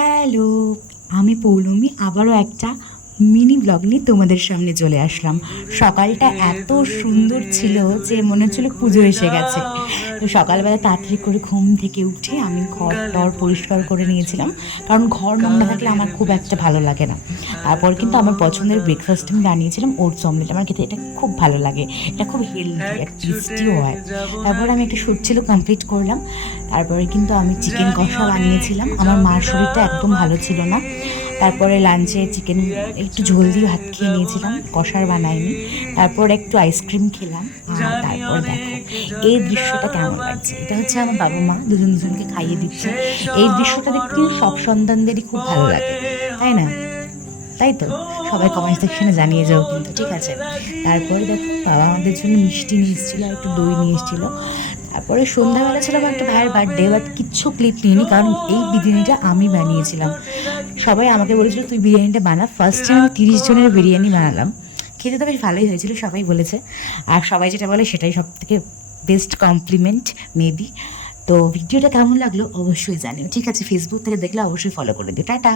Hello, আমি পৌলমী আবারও একটা মিনি ব্লগ নিয়ে তোমাদের সামনে চলে আসলাম। সকালটা এত সুন্দর ছিল যে মনে হচ্ছিল পুজো এসে গেছে। তো সকালবেলা তাড়াতাড়ি করে ঘুম থেকে উঠে আমি ঘর টর পরিষ্কার করে নিয়েছিলাম, কারণ ঘর নোংরা থাকলে আমার খুব একটা ভালো লাগে না। তারপর কিন্তু আমার পছন্দের ব্রেকফাস্ট আমি বানিয়েছিলাম ওটস অমলেট। আমার খেতে এটা খুব ভালো লাগে, এটা খুব হেলদি আর টেস্টিও হয়। তারপর আমি একটা শ্যুট ছিল কমপ্লিট করলাম। তারপরে কিন্তু আমি চিকেন কষা বানিয়েছিলাম, আমার মার শরীরটা একদম ভালো ছিল না। তারপরে লাঞ্চে চিকেন একটু ঝোল দিয়ে ভাত খেয়ে নিয়েছিলাম, কষার বানাইনি। তারপর একটু আইসক্রিম খেলাম। আর তারপর দেখো এই দৃশ্যটা কেমন লাগছে। এটা হচ্ছে আমার বাবা মা দুজন দুজনকে খাইয়ে দিচ্ছে। এই দৃশ্যটা দেখতে কিন্তু সব সন্তানদেরই খুব ভালো লাগে, তাই না? তাই তো, সবাই কমেন্ট সেকশনে জানিয়ে যাও কিন্তু, ঠিক আছে? তারপরে দেখো বাবা আমাদের জন্য মিষ্টি নিয়ে এসেছিলো আর একটু দই নিয়ে এসেছিলো। তারপরে সন্ধ্যাবেলা ছিল আমার একটা ভাইয়ের বার্থডে, বাট কিচ্ছু ক্লিপ নিইনি, কারণ এই বিরিয়ানিটা আমি বানিয়েছিলাম। সবাই আমাকে বলেছিল তুই বিরিয়ানিটা বানা। ফার্স্ট টাইম আমি 30 জনের বিরিয়ানি বানালাম। খেতে তো বেশ ভালোই হয়েছিল, সবাই বলেছে। আর সবাই যেটা বলে সেটাই সব থেকে বেস্ট কমপ্লিমেন্ট মেবি। তো ভিডিওটা কেমন লাগলো অবশ্যই জানিও, ঠিক আছে? ফেসবুক থেকে দেখলে অবশ্যই ফলো করে দিও। টাটা।